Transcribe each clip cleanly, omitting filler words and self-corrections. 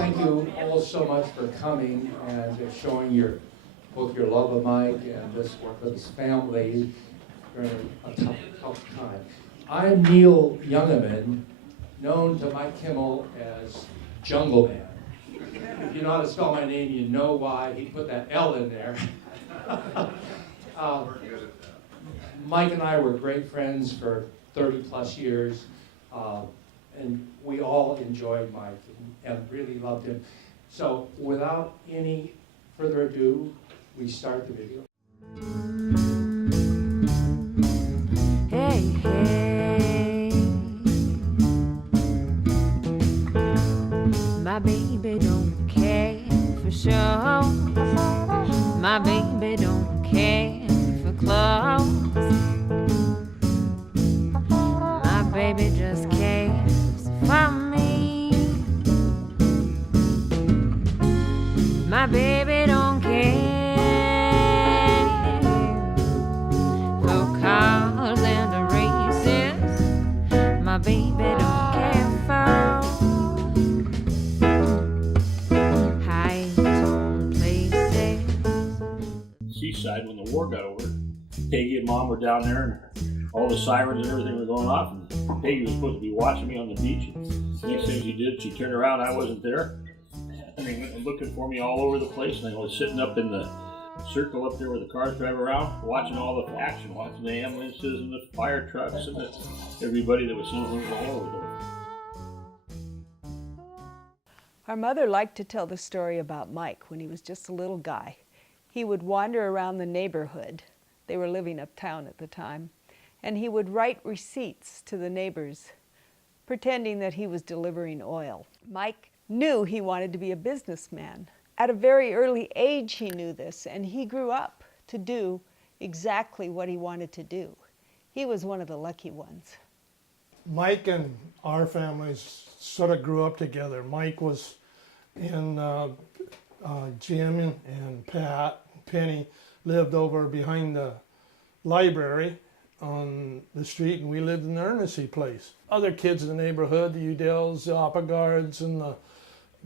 thank you all so much for coming and showing both your love of Mike and this work with his family during a tough time. I'm Neil Youngeman, known to Mike Kimmel as Jungle Man. If you know how to spell my name, you know why he put that L in there. uh, Mike and I were great friends for 30 plus years, and we all enjoyed Mike and really loved him. So without any further ado, we start the video. Hey, hey, my baby don't care for show. My baby don't care for clothes. My baby just cares for me. My baby don't care for cars and races. My baby don't care for heights on places. Seaside, when the war got over, Peggy and Mom were down there and all the sirens and everything were going off, and Peggy was supposed to be watching me on the beach. And next thing she did, she turned around, I wasn't there, and they went looking for me all over the place, and I was sitting up in the circle up there where the cars drive around, watching all the action, watching the ambulances and the fire trucks and everybody that was somewhere all over there. Our mother liked to tell the story about Mike when he was just a little guy. He would wander around the neighborhood. They were living uptown at the time. And he would write receipts to the neighbors, pretending that he was delivering oil. Mike knew he wanted to be a businessman. At a very early age he knew this, and he grew up to do exactly what he wanted to do. He was one of the lucky ones. Mike and our families sort of grew up together. Mike was in Jim and Pat, Penny lived over behind the library on the street, and we lived in the Ernestine place. Other kids in the neighborhood, the Udells, the Oppegards, and the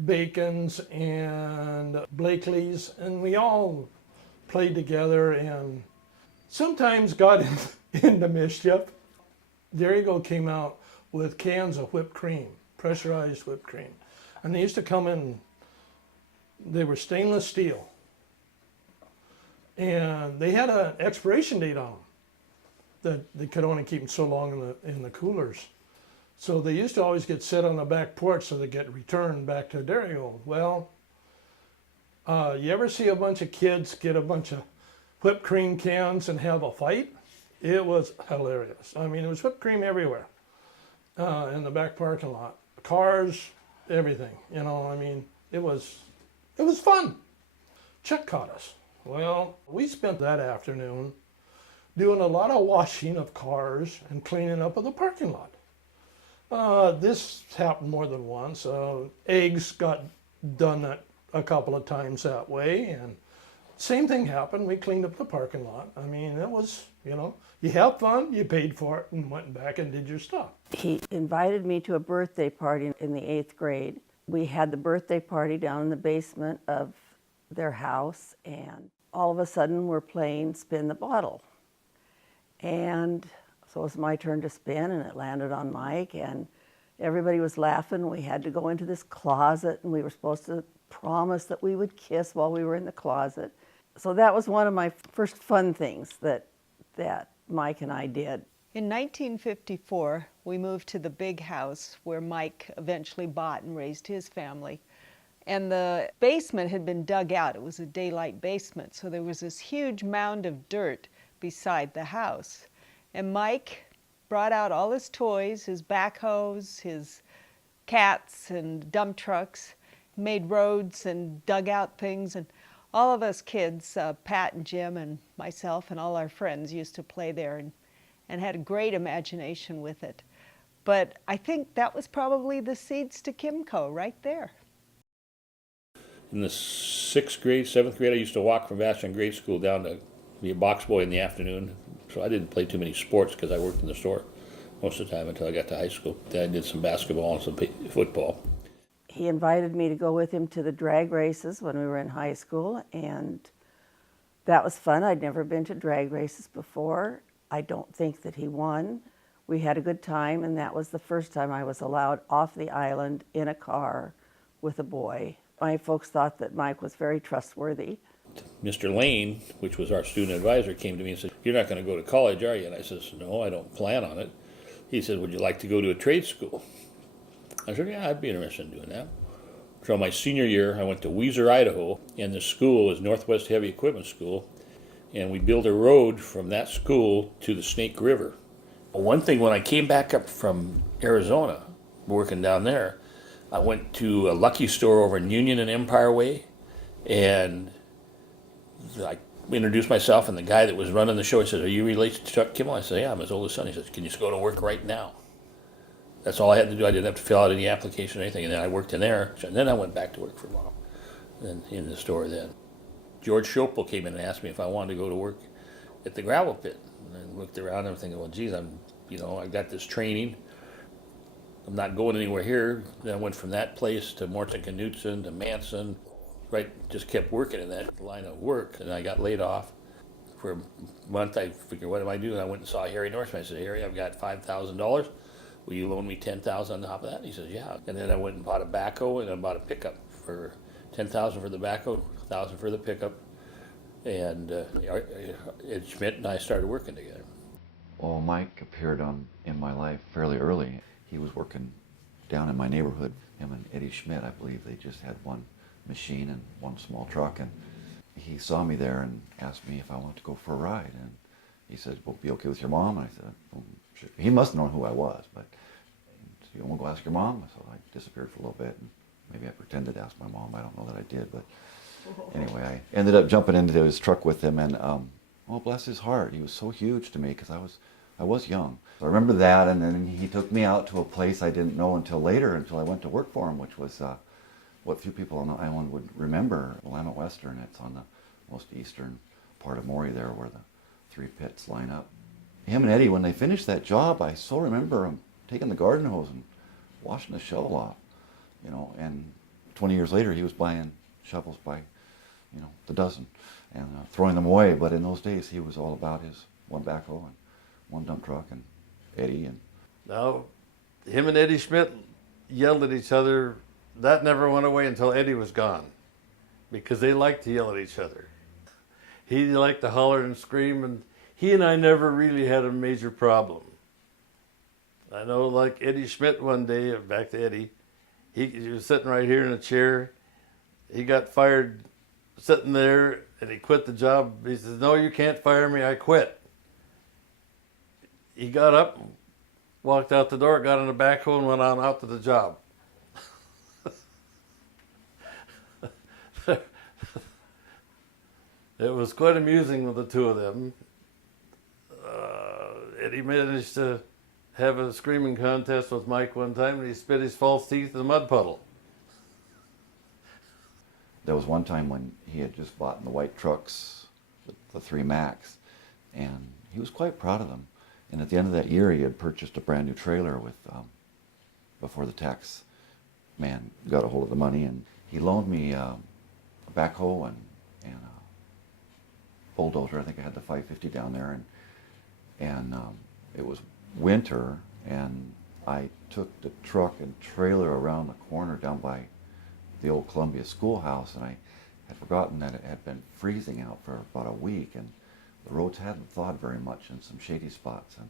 Bacons, and Blakeleys, and we all played together and sometimes got into mischief. Dairygo came out with cans of whipped cream, pressurized whipped cream, and they used to come in, they were stainless steel, and they had an expiration date on them that they could only keep them so long in the coolers. So they used to always get set on the back porch so they get returned back to Dairygo. Well, you ever see a bunch of kids get a bunch of whipped cream cans and have a fight? It was hilarious. I mean, there was whipped cream everywhere in the back parking lot. Cars, everything, you know, I mean, it was fun. Chuck caught us. Well, we spent that afternoon doing a lot of washing of cars and cleaning up of the parking lot. This happened more than once. Eggs got done a couple of times that way, and same thing happened. We cleaned up the parking lot. I mean, it was, you know, you have fun, you paid for it, and went back and did your stuff. He invited me to a birthday party in the 8th grade. We had the birthday party down in the basement of their house, and all of a sudden we're playing Spin the Bottle. And so it was my turn to spin, and it landed on Mike, and everybody was laughing. We had to go into this closet, and we were supposed to promise that we would kiss while we were in the closet. So that was one of my first fun things that Mike and I did. In 1954, we moved to the big house where Mike eventually bought and raised his family. And the basement had been dug out. It was a daylight basement, so there was this huge mound of dirt beside the house. And Mike brought out all his toys, his backhoes, his cats and dump trucks, made roads and dug out things. And all of us kids, Pat and Jim and myself and all our friends used to play there and had a great imagination with it. But I think that was probably the seeds to Kimco right there. In the 6th grade, 7th grade, I used to walk from Vashon grade school down to be a box boy in the afternoon. So I didn't play too many sports because I worked in the store most of the time until I got to high school. Then I did some basketball and some football. He invited me to go with him to the drag races when we were in high school, and that was fun. I'd never been to drag races before. I don't think that he won. We had a good time, and that was the first time I was allowed off the island in a car with a boy. My folks thought that Mike was very trustworthy. Mr. Lane, which was our student advisor, came to me and said, "You're not going to go to college, are you?" And I says, "No, I don't plan on it." He said, "Would you like to go to a trade school?" I said, "Yeah, I'd be interested in doing that." So my senior year, I went to Weiser, Idaho, and the school was Northwest Heavy Equipment School, and we built a road from that school to the Snake River. One thing, when I came back up from Arizona, working down there, I went to a Lucky store over in Union and Empire Way, and I introduced myself, and the guy that was running the show, he said, "Are you related to Chuck Kimmel?" I said, "Yeah, I'm his oldest son." He says, "Can you just go to work right now?" That's all I had to do. I didn't have to fill out any application or anything. And then I worked in there. And then I went back to work for Mom in the store then. George Schopel came in and asked me if I wanted to go to work at the gravel pit. And I looked around and I'm thinking, well, geez, I got this training. I'm not going anywhere here. Then I went from that place to Morton Knutson to Manson. Right, just kept working in that line of work. And I got laid off. For a month, I figured, what am I doing? I went and saw Harry Northman. I said, "Harry, I've got $5,000. Will you loan me $10,000 on top of that?" And he says, "Yeah." And then I went and bought a backhoe, and I bought a pickup for $10,000 for the backhoe, $1,000 for the pickup. And Ed Schmidt and I started working together. Well, Mike appeared in my life fairly early. He was working down in my neighborhood. Him and Eddie Schmidt, I believe, they just had one machine and one small truck. And he saw me there and asked me if I wanted to go for a ride. And he said, "Will it be okay with your mom?" And I said, "Well, sure." He must have known who I was, but "You want to go ask your mom?" So I disappeared for a little bit, and maybe I pretended to ask my mom. I don't know that I did, but anyway, I ended up jumping into his truck with him, and oh, bless his heart, he was so huge to me because I was young. So I remember that, and then he took me out to a place I didn't know until later, until I went to work for him, which was what few people on the island would remember, Willamette Western. It's on the most eastern part of Maury there, where the three pits line up. Him and Eddie, when they finished that job, I so remember him taking the garden hose and washing the shovel off, and 20 years later he was buying shovels by, the dozen and throwing them away. But in those days he was all about his one backhoe and one dump truck and Eddie. And now, him and Eddie Schmidt yelled at each other. That never went away until Eddie was gone, because they liked to yell at each other. He liked to holler and scream, and he and I never really had a major problem. I know, like Eddie Schmidt one day, back to Eddie, he was sitting right here in a chair. He got fired sitting there, and he quit the job. He says, "No, you can't fire me, I quit." He got up, walked out the door, got on the backhoe, and went on out to the job. It was quite amusing with the two of them. Eddie managed to have a screaming contest with Mike one time, and he spit his false teeth in a mud puddle. there was one time when he had just bought the white trucks, the 3 Max, and he was quite proud of them. And at the end of that year, he had purchased a brand new trailer with, before the tax man got a hold of the money, and he loaned me a backhoe and a bulldozer. I think I had the 550 down there, and it was winter, and I took the truck and trailer around the corner down by the old Columbia schoolhouse, and I had forgotten that it had been freezing out for about a week, and the roads hadn't thawed very much in some shady spots. And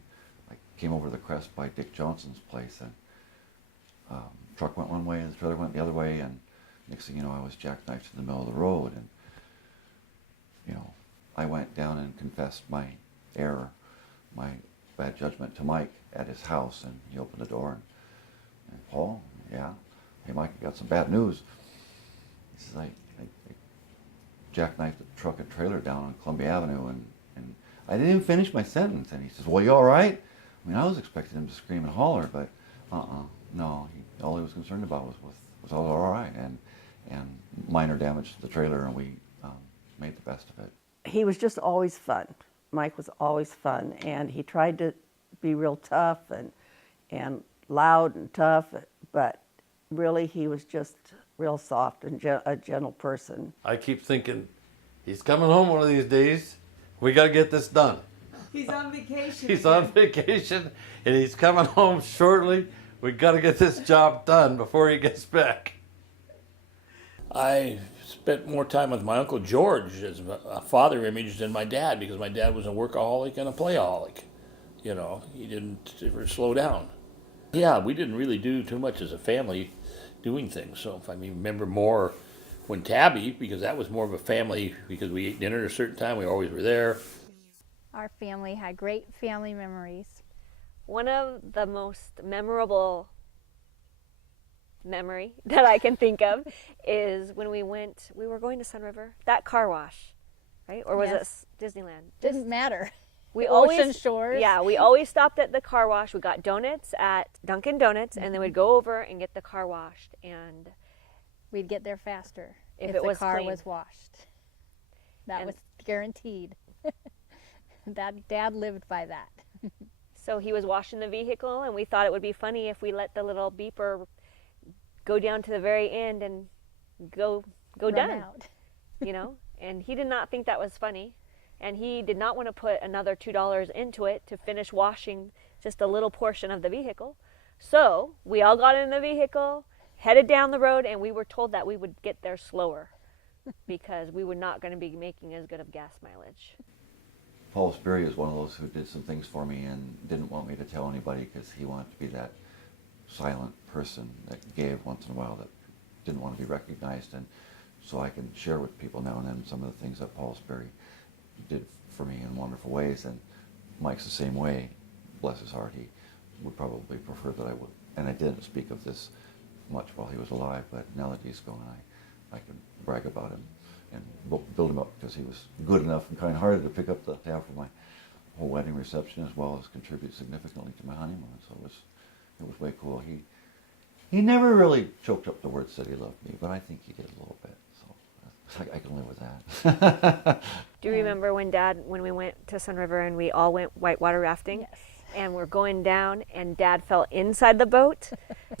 I came over the crest by Dick Johnson's place, and truck went one way and the trailer went the other way, and next thing you know, I was jackknifed in the middle of the road. And I went down and confessed my error, my bad judgment to Mike at his house, and he opened the door, and Paul, yeah, hey Mike, I got some bad news. He says, I jackknifed the truck and trailer down on Columbia Avenue, and I didn't even finish my sentence. And he says, well, you all right? I mean, I was expecting him to scream and holler, but no, all he was concerned about was all right, and minor damage to the trailer, and we made the best of it. He was just always fun. Mike was always fun, and he tried to be real tough and loud and tough, but Really, he was just real soft and a gentle person. I keep thinking, he's coming home one of these days. We got to get this done. He's on vacation. He's on vacation and he's coming home shortly. We got to get this job done before he gets back. I spent more time with my Uncle George as a father image than my dad, because my dad was a workaholic and a playaholic. You know, he didn't ever slow down. Yeah, we didn't really do too much as a family doing things. So if I remember more when Tabby, because that was more of a family, because we ate dinner at a certain time, we always were there. Our family had great family memories. One of the most memorable memory that I can think of is when we were going to Sun River, that car wash, right? Or was Yes. it Disneyland? Didn't matter. We Ocean Shores. Yeah, we always stopped at the car wash. We got donuts at Dunkin' Donuts, and then we'd go over and get the car washed. And We'd get there faster If if it the was car clean. was washed. That And- was guaranteed. Dad lived by that. so he was washing the vehicle, and we thought it would be funny if we let the little beeper go down to the very end and go Run done, out. you know? And he did not think that was funny. And he did not want to put another $2 into it to finish washing just a little portion of the vehicle. So we all got in the vehicle, headed down the road, and we were told that we would get there slower because we were not going to be making as good of gas mileage. Paul Sperry is one of those who did some things for me and didn't want me to tell anybody because he wanted to be that silent person that gave once in a while, that didn't want to be recognized. And so I can share with people now and then some of the things that Paul Sperry did for me in wonderful ways. And Mike's the same way. Bless his heart. He would probably prefer that I would. And I didn't speak of this much while he was alive, but now that he's gone, I can brag about him and build him up, because he was good enough and kind-hearted to pick up the tab for my whole wedding reception, as well as contribute significantly to my honeymoon. So it was way cool. He never really choked up the words that he loved me, but I think he did a little bit. So I can live with that. Do you remember when we went to Sun River and we all went whitewater rafting? Yes. And we're going down, and Dad fell inside the boat.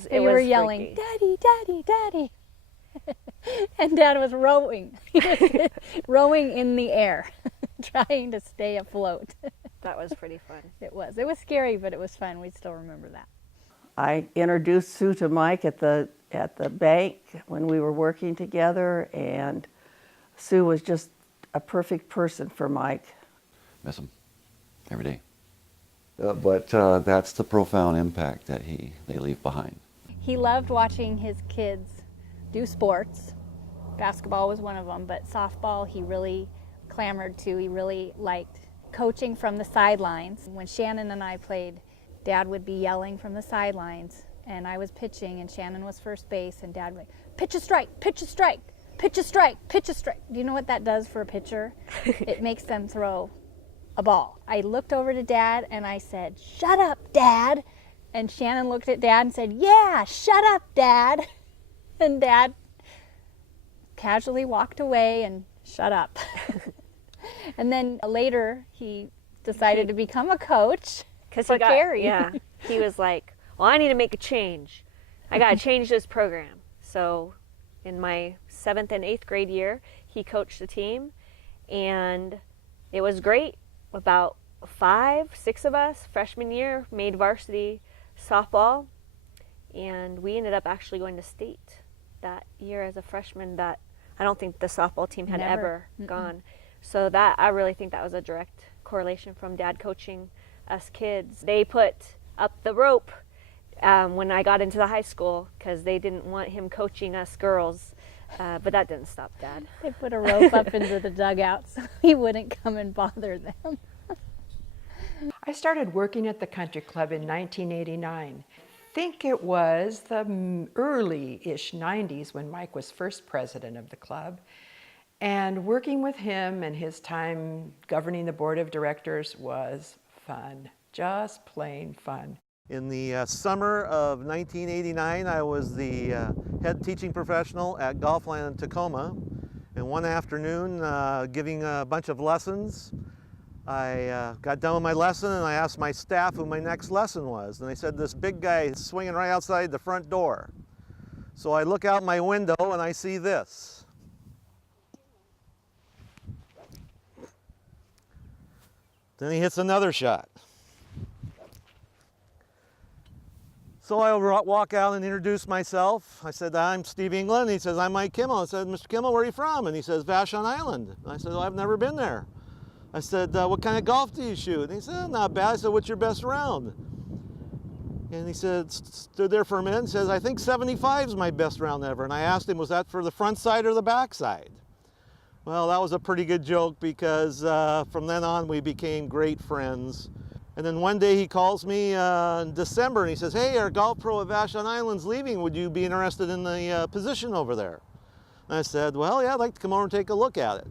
We were yelling, freaky. "Daddy, Daddy, Daddy!" And Dad was rowing. He was rowing in the air, trying to stay afloat. That was pretty fun. It was. It was scary, but it was fun. We still remember that. I introduced Sue to Mike at the bank when we were working together, and Sue was just a perfect person for Mike. Miss him every day. But that's the profound impact that they leave behind. He loved watching his kids do sports. Basketball was one of them, but softball he really clamored to. He really liked coaching from the sidelines. When Shannon and I played, Dad would be yelling from the sidelines, and I was pitching, and Shannon was first base, and Dad would, "Pitch a strike, pitch a strike, pitch a strike, pitch a strike." Do you know what that does for a pitcher? It makes them throw a ball. I looked over to Dad and I said, "Shut up, Dad." And Shannon looked at Dad and said, "Yeah, shut up, Dad." And Dad casually walked away and shut up. And then later he decided to become a coach for Carrie. Yeah, he was like, "Well, I need to make a change. I got to change this program." So in my 7th and 8th grade year, he coached the team, and it was great. About 5, 6 of us, freshman year, made varsity softball, and we ended up actually going to state that year as a freshman. That I don't think the softball team had ever gone. So that, I really think that was a direct correlation from Dad coaching us kids. They put up the rope when I got into the high school because they didn't want him coaching us girls, but that didn't stop Dad. They put a rope up into the dugout so he wouldn't come and bother them. I started working at the country club in 1989. I think it was the early-ish 90s when Mike was first president of the club. And working with him and his time governing the board of directors was fun, just plain fun. In the summer of 1989, I was the head teaching professional at Golfland in Tacoma. And one afternoon, giving a bunch of lessons, I got done with my lesson and I asked my staff who my next lesson was. And they said, "This big guy is swinging right outside the front door." So I look out my window and I see this. Then he hits another shot. So I walk out and introduce myself. I said, I'm Steve England. He says, I'm Mike Kimmel. I said, Mr. Kimmel, where are you from? And he says, Vashon Island. I said, well, I've never been there. I said, what kind of golf do you shoot? And he said, not bad. I said, what's your best round? And he said, stood there for a minute and says, I think 75 is my best round ever. And I asked him, was that for the front side or the back side? Well, that was a pretty good joke because from then on we became great friends. And then one day he calls me in December and he says, hey, our golf pro at Vashon Island's leaving. Would you be interested in the position over there? And I said, well, yeah, I'd like to come over and take a look at it.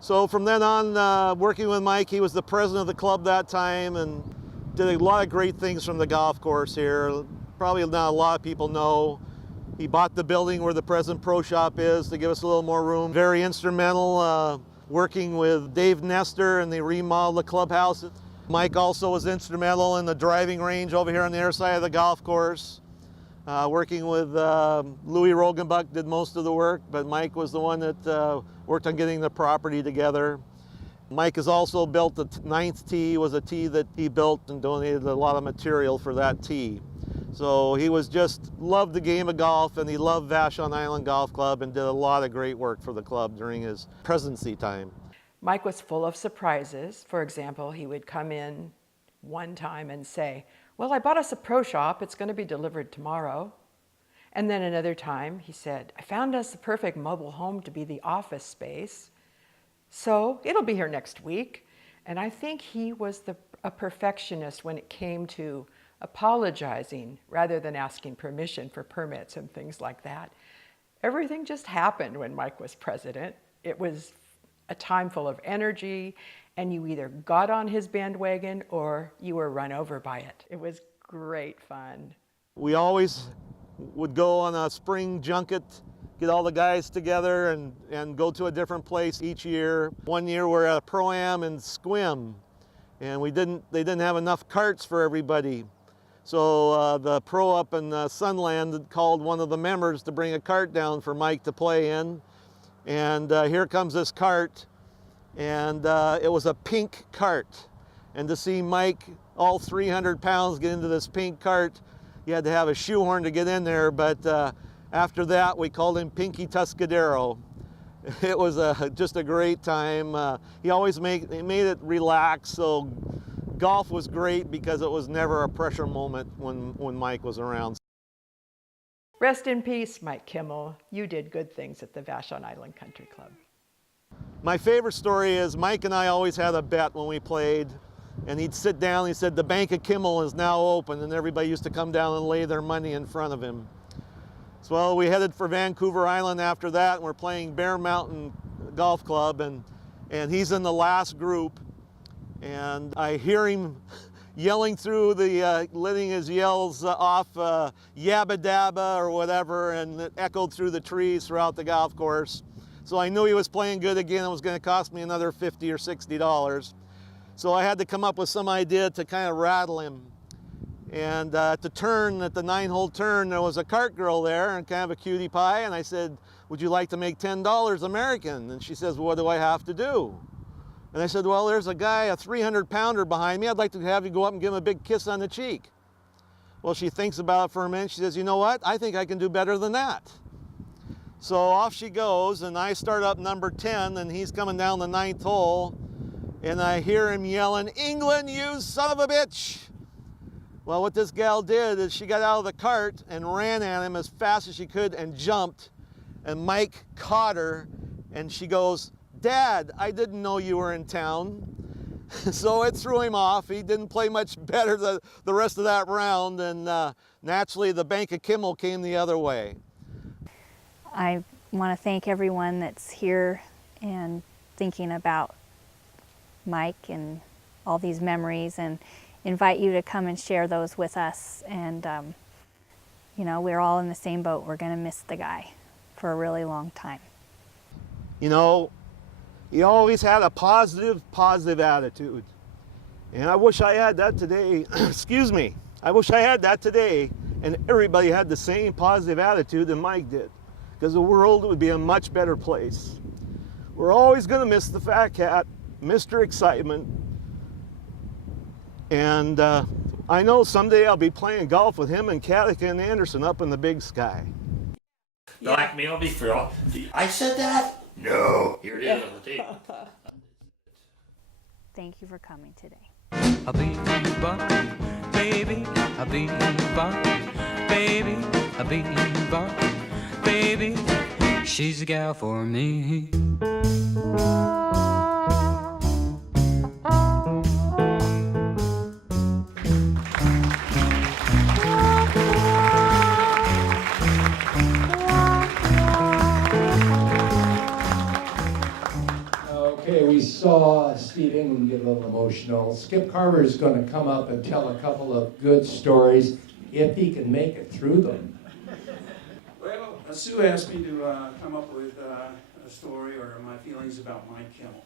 So from then on, working with Mike, he was the president of the club that time and did a lot of great things from the golf course here. Probably not a lot of people know. He bought the building where the present pro shop is to give us a little more room. Very instrumental working with Dave Nestor and they remodeled the clubhouse. Mike also was instrumental in the driving range over here on the other side of the golf course. Working with Louis Rogenbuck did most of the work, but Mike was the one that worked on getting the property together. Mike has also built the 9th tee, was a tee that he built and donated a lot of material for that tee. So he was just loved the game of golf and he loved Vashon Island Golf Club and did a lot of great work for the club during his presidency time. Mike was full of surprises. For example, he would come in one time and say, well, I bought us a pro shop. It's going to be delivered tomorrow. And then another time he said, I found us the perfect mobile home to be the office space. So it'll be here next week. And I think he was a perfectionist when it came to apologizing rather than asking permission for permits and things like that. Everything just happened when Mike was president. It was a time full of energy, and you either got on his bandwagon or you were run over by it. It was great fun. We always would go on a spring junket, get all the guys together and go to a different place each year. One year we're at a Pro-Am in Sequim, and they didn't have enough carts for everybody. So the pro up in Sunland called one of the members to bring a cart down for Mike to play in. And here comes this cart, and it was a pink cart. And to see Mike, all 300 pounds, get into this pink cart, you had to have a shoehorn to get in there. But after that, we called him Pinky Tuscadero. It was just a great time. He always made it relaxed, so golf was great because it was never a pressure moment when Mike was around. Rest in peace, Mike Kimmel. You did good things at the Vashon Island Country Club. My favorite story is Mike and I always had a bet when we played, and he'd sit down and he said, the Bank of Kimmel is now open, and everybody used to come down and lay their money in front of him. So well, we headed for Vancouver Island after that, and we're playing Bear Mountain Golf Club, and he's in the last group, and I hear him yelling through letting his yells off yabba dabba or whatever, and it echoed through the trees throughout the golf course. So I knew he was playing good again. It was going to cost me another $50 or $60. So I had to come up with some idea to kind of rattle him. And at the 9-hole turn, there was a cart girl there and kind of a cutie pie, and I said, would you like to make $10 American? And she says, what do I have to do? And I said, well, there's a guy, a 300-pounder behind me. I'd like to have you go up and give him a big kiss on the cheek. Well, she thinks about it for a minute. She says, you know what? I think I can do better than that. So off she goes, and I start up number 10, and he's coming down the 9th hole, and I hear him yelling, England, you son of a bitch! Well, what this gal did is she got out of the cart and ran at him as fast as she could and jumped, and Mike caught her, and she goes, Dad, I didn't know you were in town. So it threw him off. He didn't play much better the rest of that round, and naturally the Bank of Kimmel came the other way. I want to thank everyone that's here and thinking about Mike and all these memories, and invite you to come and share those with us. And you know, we're all in the same boat. We're going to miss the guy for a really long time. You know, he always had a positive attitude. And I wish I had that today. Excuse me. I wish I had that today. and everybody had the same positive attitude that Mike did, because the world would be a much better place. We're always going to miss the Fat Cat, Mr. Excitement, and I know someday I'll be playing golf with him and Katika and Anderson up in the big sky. Blackmail me for all. I said that? No. Here it is on the tape. Thank you for coming today. I'll be back, baby. I'll be back, baby. I'll be back, baby. She's a gal for me. Okay, we saw Steve England get a little emotional. Skip Carver is going to come up and tell a couple of good stories if he can make it through them. Well, Sue asked me to come up with a story or my feelings about Mike Kimmel.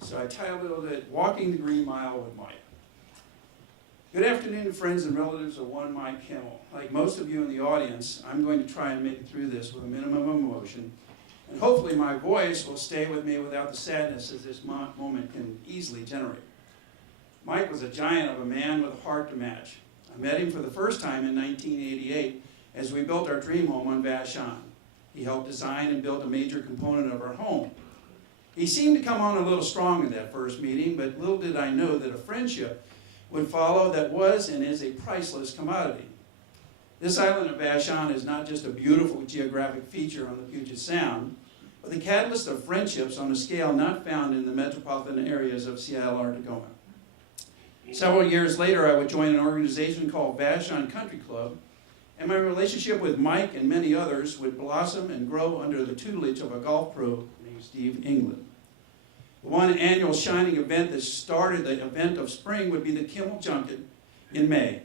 So I titled it Walking the Green Mile with Mike. Good afternoon, friends and relatives of one Mike Kimmel. Like most of you in the audience, I'm going to try and make it through this with a minimum of emotion. And hopefully my voice will stay with me without the sadness that this moment can easily generate. Mike was a giant of a man with a heart to match. I met him for the first time in 1988 as we built our dream home on Vashon. He helped design and build a major component of our home. He seemed to come on a little strong in that first meeting, but little did I know that a friendship would follow that was and is a priceless commodity. This island of Vashon is not just a beautiful geographic feature on the Puget Sound, but the catalyst of friendships on a scale not found in the metropolitan areas of Seattle or Tacoma. Several years later, I would join an organization called Vashon Country Club, and my relationship with Mike and many others would blossom and grow under the tutelage of a golf pro named Steve England. The one annual shining event that started the event of spring would be the Kimmel Junket in May.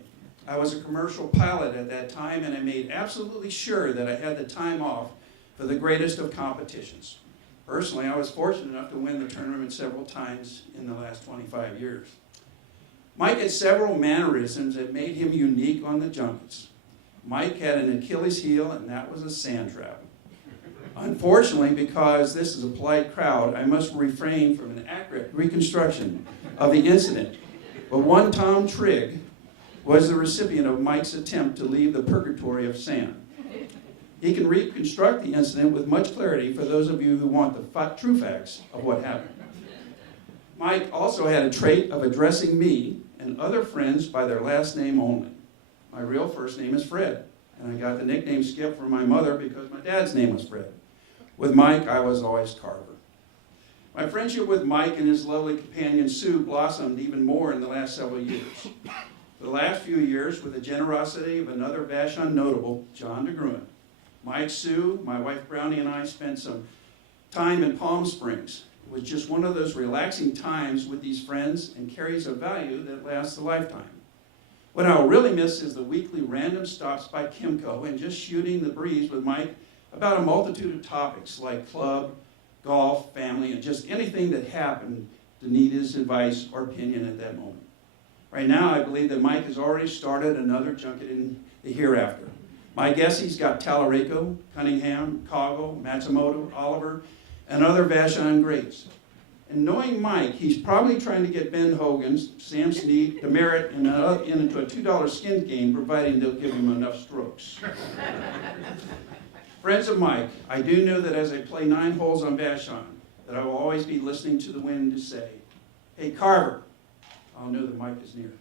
I was a commercial pilot at that time, and I made absolutely sure that I had the time off for the greatest of competitions. Personally, I was fortunate enough to win the tournament several times in the last 25 years. Mike had several mannerisms that made him unique on the junkets. Mike had an Achilles heel, and that was a sand trap. Unfortunately, because this is a polite crowd, I must refrain from an accurate reconstruction of the incident. But one Tom Trigg was the recipient of Mike's attempt to leave the purgatory of sand. He can reconstruct the incident with much clarity for those of you who want the true facts of what happened. Mike also had a trait of addressing me and other friends by their last name only. My real first name is Fred, and I got the nickname Skip from my mother because my dad's name was Fred. With Mike, I was always Carver. My friendship with Mike and his lovely companion Sue blossomed even more in the last several years. For the last few years, with the generosity of another Vashon notable, John DeGruen, Mike, Sue, my wife Brownie, and I spent some time in Palm Springs. It was just one of those relaxing times with these friends and carries a value that lasts a lifetime. What I'll really miss is the weekly random stops by Kimco and just shooting the breeze with Mike about a multitude of topics like club, golf, family, and just anything that happened to need his advice or opinion at that moment. Right now, I believe that Mike has already started another junket in the hereafter. My guess he's got Talarico, Cunningham, Coggle, Matsumoto, Oliver, and other Vashon greats. And knowing Mike, he's probably trying to get Ben Hogan, Sam Snead, Demerit, and into a $2 skin game, providing they'll give him enough strokes. Friends of Mike, I do know that as I play 9 holes on Vashon, that I will always be listening to the wind to say, "Hey, Carver," I'll know that Mike is near.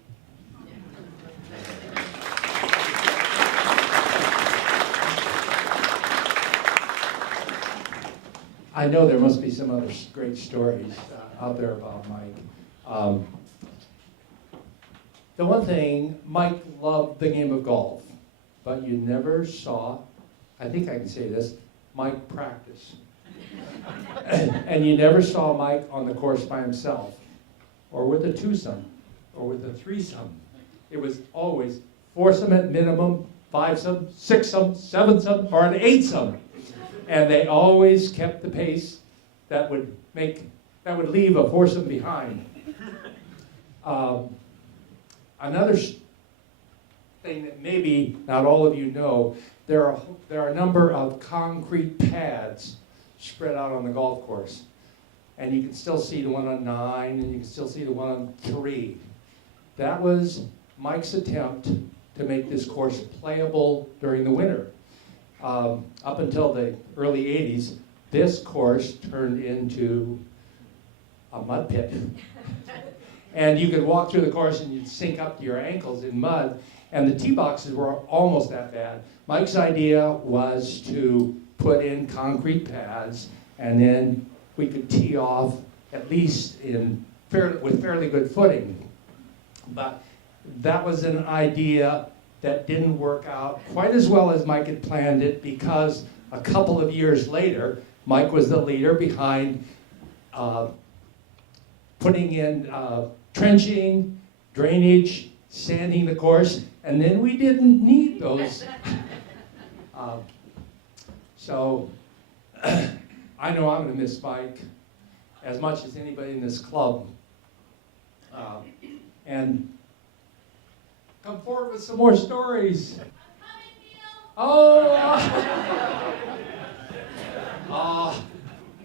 I know there must be some other great stories out there about Mike. The one thing, Mike loved the game of golf, but you never saw, I think I can say this, Mike practice. And you never saw Mike on the course by himself, or with a twosome, or with a threesome. It was always foursome at minimum, fivesome, sixsome, sevensome, or an eightsome. And they always kept the pace that would leave a foursome behind. Another thing that maybe not all of you know, there are a number of concrete pads spread out on the golf course. And you can still see the one on 9, and you can still see the one on 3. That was Mike's attempt to make this course playable during the winter. Up until the early 80s, this course turned into a mud pit. And you could walk through the course and you'd sink up to your ankles in mud, and the tee boxes were almost that bad. Mike's idea was to put in concrete pads, and then we could tee off at least with fairly good footing. But that was an idea that didn't work out quite as well as Mike had planned it, because a couple of years later, Mike was the leader behind putting in trenching, drainage, sanding the course, and then we didn't need those. So I know I'm going to miss Mike as much as anybody in this club. And come forward with some more stories.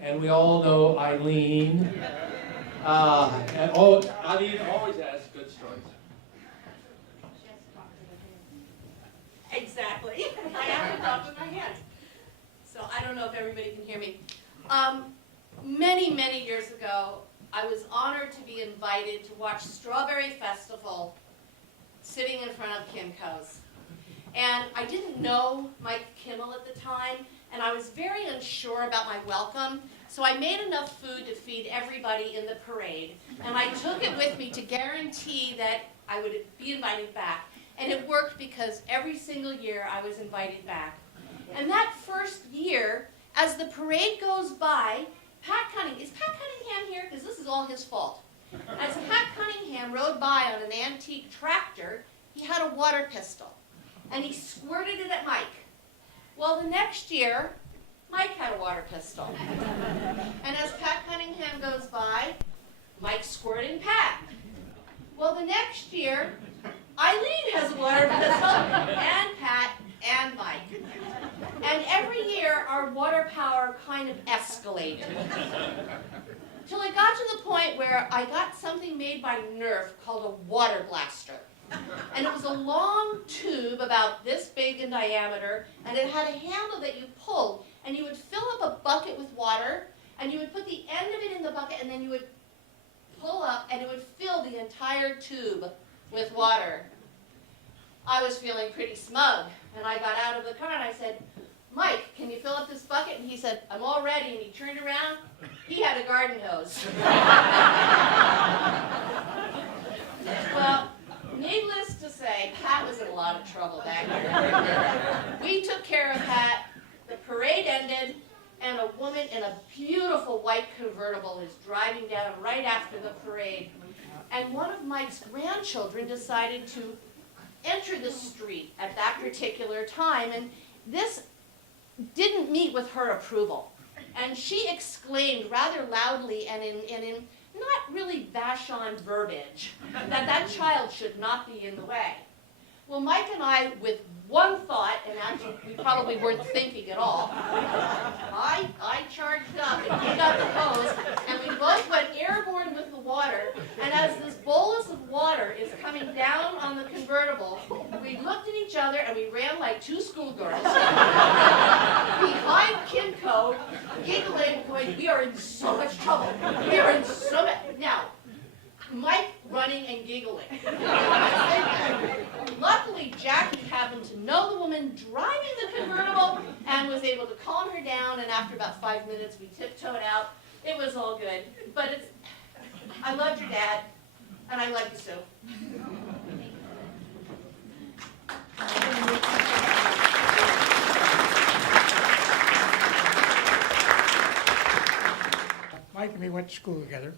And we all know Eileen. Eileen always has good stories. Exactly. I have to talk with my hands. So I don't know if everybody can hear me. Many, many years ago, I was honored to be invited to watch Strawberry Festival sitting in front of Kimco's. And I didn't know Mike Kimmel at the time, and I was very unsure about my welcome, so I made enough food to feed everybody in the parade, and I took it with me to guarantee that I would be invited back. And it worked, because every single year I was invited back. And that first year, as the parade goes by, is Pat Cunningham here? Because this is all his fault. As Pat Cunningham rode by on an antique tractor, he had a water pistol, and he squirted it at Mike. Well, the next year, Mike had a water pistol. And as Pat Cunningham goes by, Mike's squirting Pat. Well, the next year, Eileen has a water pistol, and Pat, and Mike. And every year, our water power kind of escalated. Till it got to the point where I got something made by Nerf called a water blaster. And it was a long tube about this big in diameter, and it had a handle that you pulled, and you would fill up a bucket with water, and you would put the end of it in the bucket, and then you would pull up, and it would fill the entire tube with water. I was feeling pretty smug, and I got out of the car and I said, "Mike, can you fill up this bucket?" And he said, "I'm all ready." And he turned around, he had a garden hose. Well, needless to say, Pat was in a lot of trouble back there. We took care of Pat, the parade ended, and a woman in a beautiful white convertible is driving down right after the parade. And one of Mike's grandchildren decided to enter the street at that particular time, and this didn't meet with her approval. And she exclaimed rather loudly and in not really Vashon verbiage that child should not be in the way. Well, Mike and I, with one thought, and actually we probably weren't thinking at all, I charged up and he got the hose, and we both went airborne with the water, and as this bolus of water is coming down on the convertible, we looked at each other and we ran like two schoolgirls behind Kimco, giggling, going, "We are in so much trouble. We are in so much..." Now, Mike running and giggling. Luckily, Jackie happened to know the woman driving the convertible and was able to calm her down, and after about 5 minutes, we tiptoed out. It was all good. But I loved your dad, and I love you, Sue. Mike and me went to school together,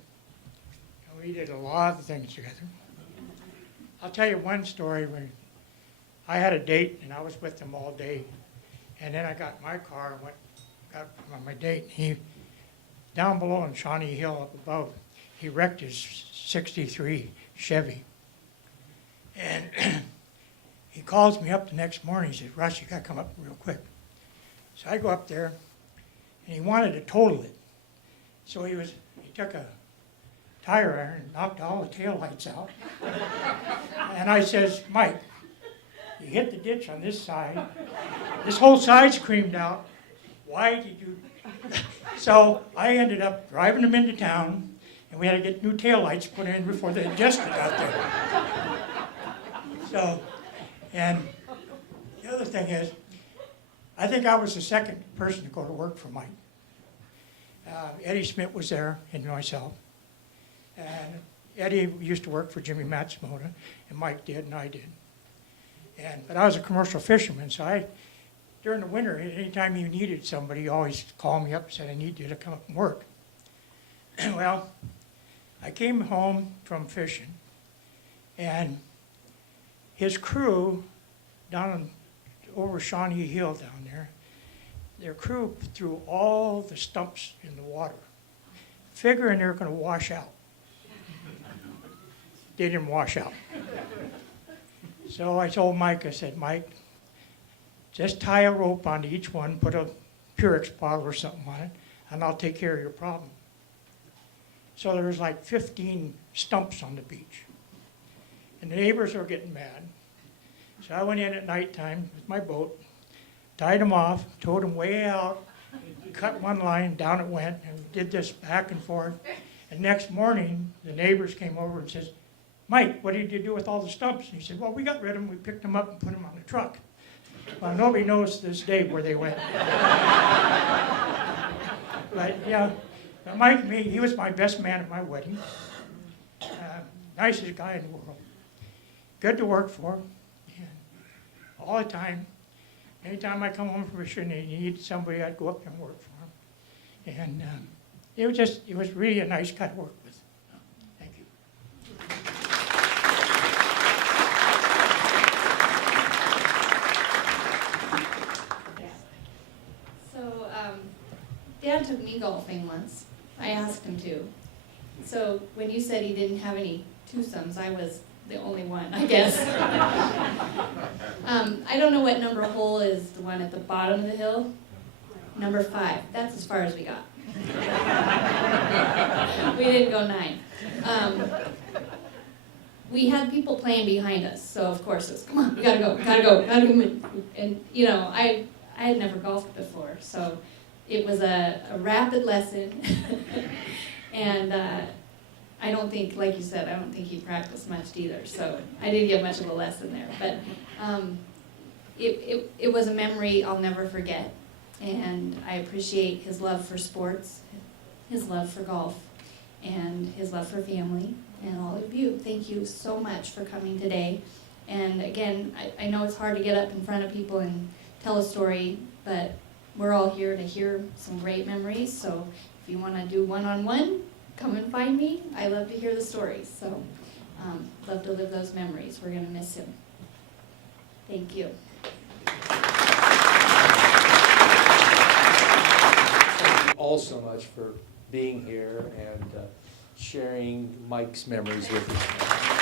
and we did a lot of things together. I'll tell you one story when I had a date, and I was with him all day, and then I got in my car and got on my date. He, down below on Shawnee Hill up above, he wrecked his '63 Chevy. And he calls me up the next morning. He says, Russ, you got to come up real quick. So I go up there, and he wanted to total it. So he took a tire iron and knocked all the taillights out. And I says, Mike, you hit the ditch on this side. This whole side's creamed out. Why did you? So I ended up driving them into town, and we had to get new taillights put in before the adjuster got there. So, and the other thing is, I think I was the second person to go to work for Mike. Eddie Schmidt was there, and myself. And Eddie used to work for Jimmy Matsumoto, and Mike did, and I did. But I was a commercial fisherman, so during the winter, anytime you needed somebody, you always called me up and said, I need you to come up and work. Well, I came home from fishing, and his crew down over Shawnee Hill down there, their crew threw all the stumps in the water, figuring they were going to wash out. They didn't wash out. So I told Mike, I said, Mike, just tie a rope onto each one, put a Purex bottle or something on it, and I'll take care of your problem. So there was like 15 stumps on the beach. And the neighbors were getting mad. So I went in at nighttime with my boat, tied them off, towed them way out, cut one line, down it went, and did this back and forth. And next morning, the neighbors came over and says, Mike, what did you do with all the stumps? And he said, well, we got rid of them, we picked them up and put them on the truck. Well, nobody knows to this day where they went. But yeah, Mike, he was my best man at my wedding. Nicest guy in the world. Good to work for. And all the time. Anytime I come home from fishing and he needed somebody, I'd go up and work for him. And it was really a nice guy to work with. Thank you. So, Dad took me golfing once. I asked him to. So, when you said he didn't have any twosomes, I was the only one, I guess. I don't know what number hole is the one at the bottom of the hill. Number 5. That's as far as we got. We didn't go 9. We had people playing behind us, so of course it's, come on, we gotta go, gotta go, gotta go. And, you know, I had never golfed before, so it was a rapid lesson. And I don't think, like you said, I don't think he practiced much either, so I didn't get much of a lesson there. But it was a memory I'll never forget, and I appreciate his love for sports, his love for golf, and his love for family, and all of you. Thank you so much for coming today. And again, I know it's hard to get up in front of people and tell a story, but we're all here to hear some great memories, so if you want to do one-on-one, come and find me. I love to hear the stories, so love to live those memories. We're going to miss him. Thank you. Thank you all so much for being here and sharing Mike's memories with us.